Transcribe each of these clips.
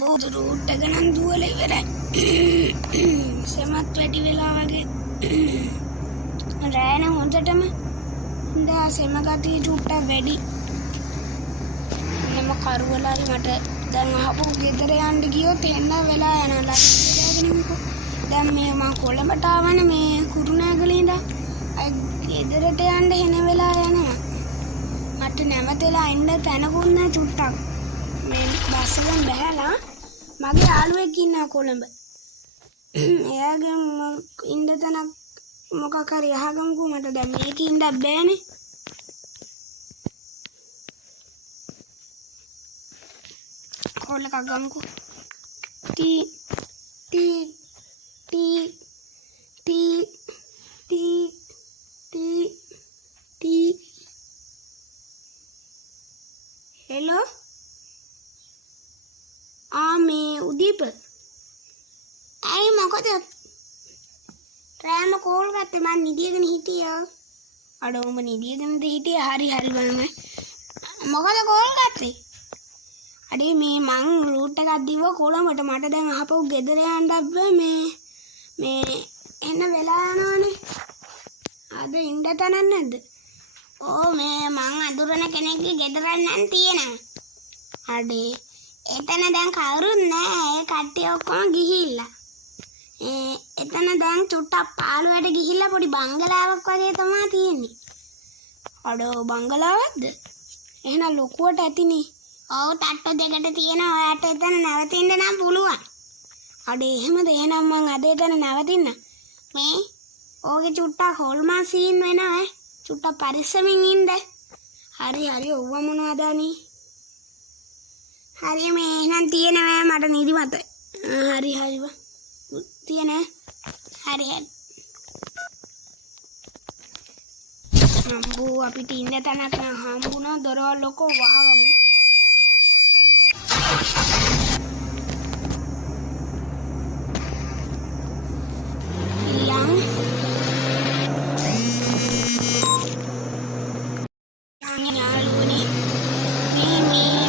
Root එක නම් දුවලා ඉවරයි. සෙමත් වැඩි වෙලා වගේ. රෑන හොඳටම ඉඳා සෙම ගතිය චුට්ටක් වැඩි. මම කරුවලාරි මට දැන් අහපු ගෙදර යන්න ගියොත් එන්න වෙලා යනවා. ලස්සනට දැන් මේ මම කොළඹට ආවනේ මේ කුරුණෑගල ඉඳන්. ගෙදරට යන්න එන වෙලා යනවා. මට නැවතලා ඉන්න තැනකුත් නැහැ චුට්ටක්. මේ බස් එකෙන් බැහැලා මගේ යාළුවෙක් ඉන්නවා කොළඹ. එයාගේ ඉන්න තැනක් මොකක් හරි අහගමුකෝ මට දැන් මේකේ ඉන්නත් බෑනේ. කෝල් එකක් ගමුකෝ. ටී ටී ටී ටී ටී ටී ටී හෙලෝ මේ උදීප ඇයි මොකද රෑම කෝල් ගත්තේ මං නිදියගෙන හිටියා. අඩ උඹ නිදියගෙනද හිටියේ? හරි බලන්න. මොකද කෝල් ගත්තේ? අඩේ මේ මං රූට් එකක් දිව්වා කොළඹට. මට දැන් අහපහු ගෙදර යන්න බෑ. මේ එන්න වෙලා යනවනේ. අද ඉන්න තැනක් නැද්ද? ඕ මේ මං අඳුරන කෙනෙක්ගේ ගෙදරක් නම් තියෙනවා. අඩේ එතන දැන් කවුරුත් නෑ. ඒ කට්ටිය ඔක්කොම ගිහිල්ලා. එතන දැන් චුට්ටක් පාළුවට ගිහිල්ලා පොඩි බංගලාවක් වගේ තමයි තියෙන්නේ. අඩෝ බංගලාවක්ද? එහෙනම් ලොකුවට ඇතිනේ. ඔව් ටට්ටු දෙකට තියෙනවා. ඔයාට එතන නැවතින්න නම් පුළුවන්. අඩේ එහෙමද? එහෙනම් මං අද එතන නැවතින්න. මේ ඕකේ චුට්ටක් හොල්මන් සීන් වෙනවා. චුට්ටක් පරිස්සමින් ඉන්න. හරි ඔව්ව මොනවද අනේ? හරි මේ එහෙනම් තියෙනවා මට නිදිමත. හරි තියෙන හරි අම්බෝ අපිට ඉන්න තැනක් නම් හම්බුණා. දොරවල් ලොකෝ වහගමු.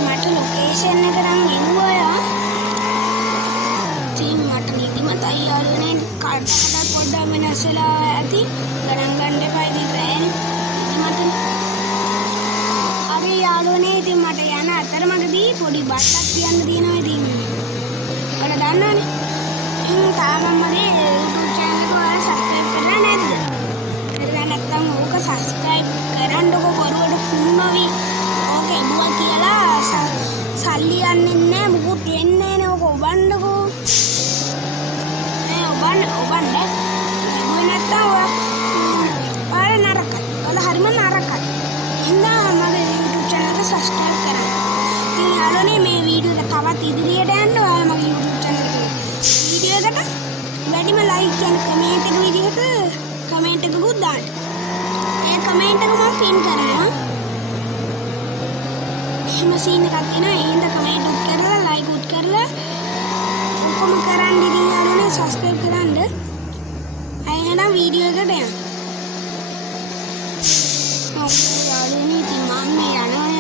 මට ලොකේෂන් එක නම් එව්වා. මට නිදිමතයි යාළුවනේ. කාටද පොඩ්ඩක් වෙනස් වෙලා ඇති. ගණන් ගන්න එපා. ඉතින් රෑනේ නිදිමතනේ. හරි යාළුවනේ. ඉතින් මට යන අතරමඟදී පොඩි බට්ටක් කියන්න තියෙනවා. ඉතින් ඔයාලා දන්නවනේ. ඉතින් තාම මගේ YouTube channel එක ඔයාලා subscribe කරලා නැද්ද? කරලා නැත්නම් ඕක subscribe කරන්නකෝ. බොරුවට කුණු නොවි. ඕක එබුවා කියලා සල්ලි යන්නේ නැහැ. මුකුත් වෙන්නේ නැහැ. ඕක ඔබන්නකෝ. ඔබන්න එබුවේ නැත්තම් ඔයාලා නරකයි. ඔයාලා හරිම නරකයි. එහෙනම් මගේ YouTube channel එක subscribe කරන්න. ඉතින් යාළුවනේ මේ වීඩියෝ එක තවත් ඉදිරියට යන්න ඔයාලා මගේ YouTube channel එකේ වීඩියෝ එකට වැඩිම like කියන කමෙන්ට් එක විදිහට කමෙන්ට් එකකුත් දාන්න. ඒ කමෙන්ට් එක මම පින් කරනවා. එහෙම සීන් එකක් තියෙනවා. එහෙනම් කමෙන්ට් උත් කරලා like උත් කරලා ඔක්කොම කරන් ඉතින් යාළුවනේ subscribe කරන්න. එහෙනම් වීඩියෝ එකට යන්න. යාළුවනේ ඉතින් මම මේ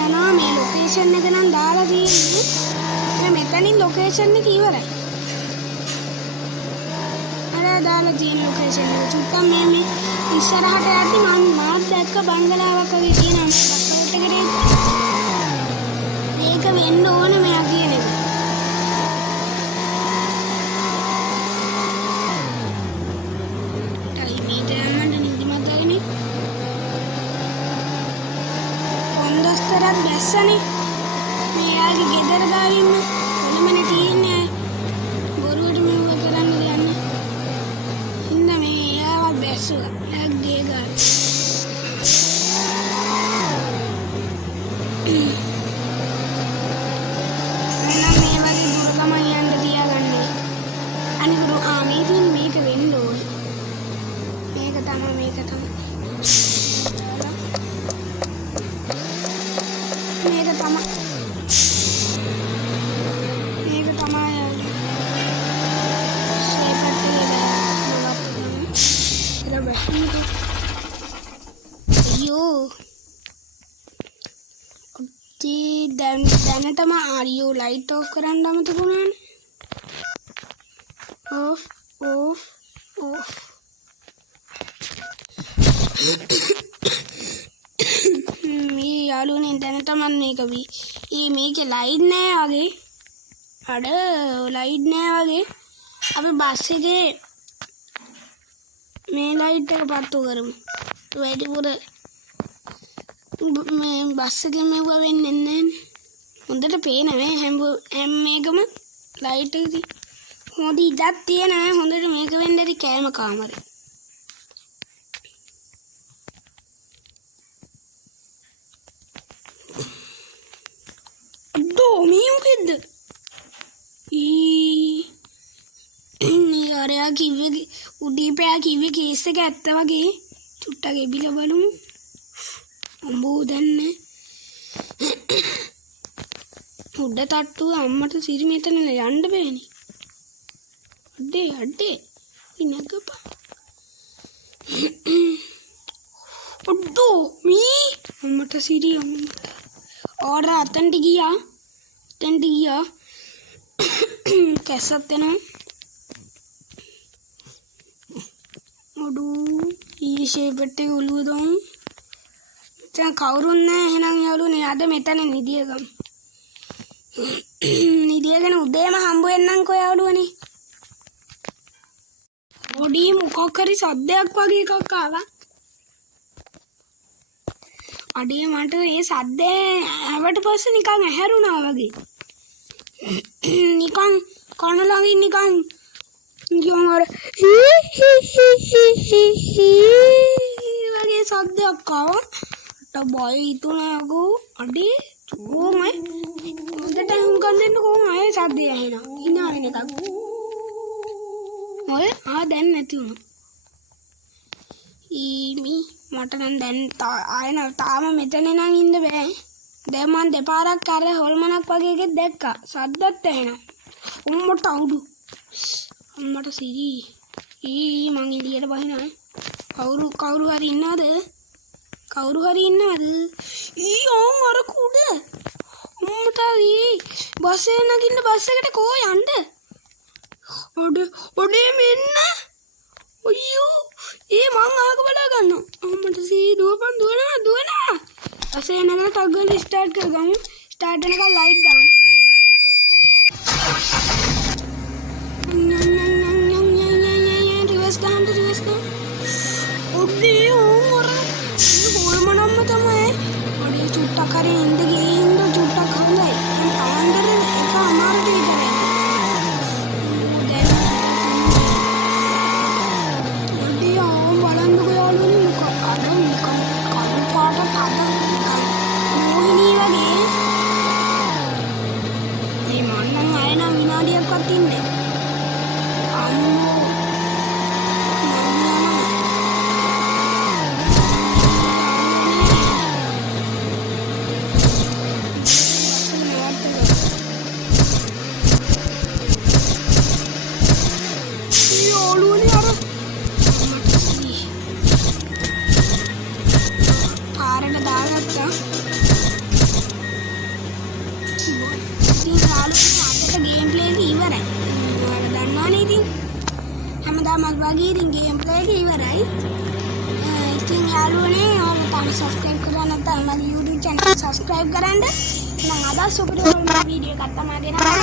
යනවා මේ ලොකේෂන් එක නම් දාලා තියෙන්නේ. දැන් මෙතනින් ලොකේෂන් එක ඉවරයි. අර දාලා තියෙන ලොකේෂන් එක චුට්ටක් මේ ඉස්සරහට යද්දි මම දැක්ක බංගලාවක් වගේ තියෙනවා. මේ බස් රෝඩ් එකට ඒක වෙන්න ඕන මෙයා කියන එක. කොන්දස්තරක් බැස්සනේ. මෙයාගේ ගෙදර ගාවින්ම කොළඹනේ තියෙන්නේ. බොරුවට මෙව කරන්න දෙන්නේ. ඉන්න මේ එයාව බැස්සුවා. එයාගේ ගා. එහෙනම් මේ වගේ දුර ගමන් යන්න තියාගන්න. අනිකුරු මේක වෙන්න ඕනේ. මේක තමයි. අයියෝ දැනටම ආරියෝ ලයිට් ඔෆ් කරන්න අමතක වුණානේ. ඔෆ් මේ යාළුවනේ දැනටම මේකේ ලයිට් නෑ වගේ. ලයිට් නෑ වගේ. අපි බස් එකේ මේ ලයිට් එක පත්තු කරමු. වැඩිපුර මේ බස් එකේ මෙව වෙන්නේ නැහැ. හොඳට පේනවා හැම එකම ලයිට් එක හොඳ ඉඩක් තියෙනවා. හොඳට මේක වෙන්න ඇති කෑම කාමරේ. අඩෝ මේ මොකෙද්ද? අරයා කිව්වේ උඩීපෑ කිව්වේ කේස් එක ඇත්ත වගේ. චුට්ටක් එබිලා බලමු. අම්බෝ දන්නේ උඩ තට්ටුව අම්මට සිරි මෙතන යන්න බෑනේ. අඩේ ඉනගපා. අඩෝ මී අම්මට සිරි අම්මට ඕර අතන්ට ගියා. කැසත් එනවා. අඩෝ ඊ ෂේප් එක ඔළුව දාමු. දැන් කවුරුත් නැහැ. එහෙනම් යාළුවනේ අද මෙතන නිදියගමු. නිදියගෙන උදේම හම්බ වෙන්නම්කෝ යාළුවනේ. පොඩි මොකක් හරි සද්දයක් වගේ එකක් ආවා. අඩේ මට ඒ සද්දේ ආවට පස්සේ නිකන් ඇහැරුණා වගේ. නිකන් කන ළඟින් නිකන් යෝමර වගේ සද්දයක් ආවා. බය හිතුණාකෝ. අඩේ කොහොමයි උදේට හුඟක් දෙන්න කොහොමයි සද්දය ඇහෙනවා. හිනාගෙන එකක්. ඔය දැන් නැති වුණා. මට නම් දැන් තාම මෙතන නම් ඉන්න බෑ. දැන් මං දෙපාරක් අර හොල්මනක් වගේ එකක් දැක්කා. සද්දත් ඇහෙනවා. උම්මට අවුඩු. අම්මට සිරි. මං එළියට බහිනවා. කවුරු හරි ඉන්නවද? අර කුඩ. උම්මට බස් එක නගින්න බස් එකට කෝ යන්න. ඔඩේ මෙන්න. අයියෝ මං ආක බලා ගන්නවා. අම්මට සී දුවනවා. අසේ නගල ටග්ගල් ස්ටාර්ට් කරගමු. ස්ටාර්ට් වෙනකන් ලයිට් දාමු. රිවර්ස් ගන්න. ඔඩේ හොල්මනම්ම තමයි. අඩේ චුට්ටක් හරි ඉඳ ගිහින් චුට්ටක් හොඳයි. ආන්දර එක අමාරුට විතරයි. ගේම් ප්ලේ එක ඉවරයි. ඉතින් යාළුවනේ ඔයාලා තාම සබ්ස්ක්‍රයිබ් කරලා නැත්නම් මගේ YouTube channel සබ්ස්ක්‍රයිබ් කරන්න. මම අද සුපර් වීඩියෝ එකක් තමයි දෙනවා.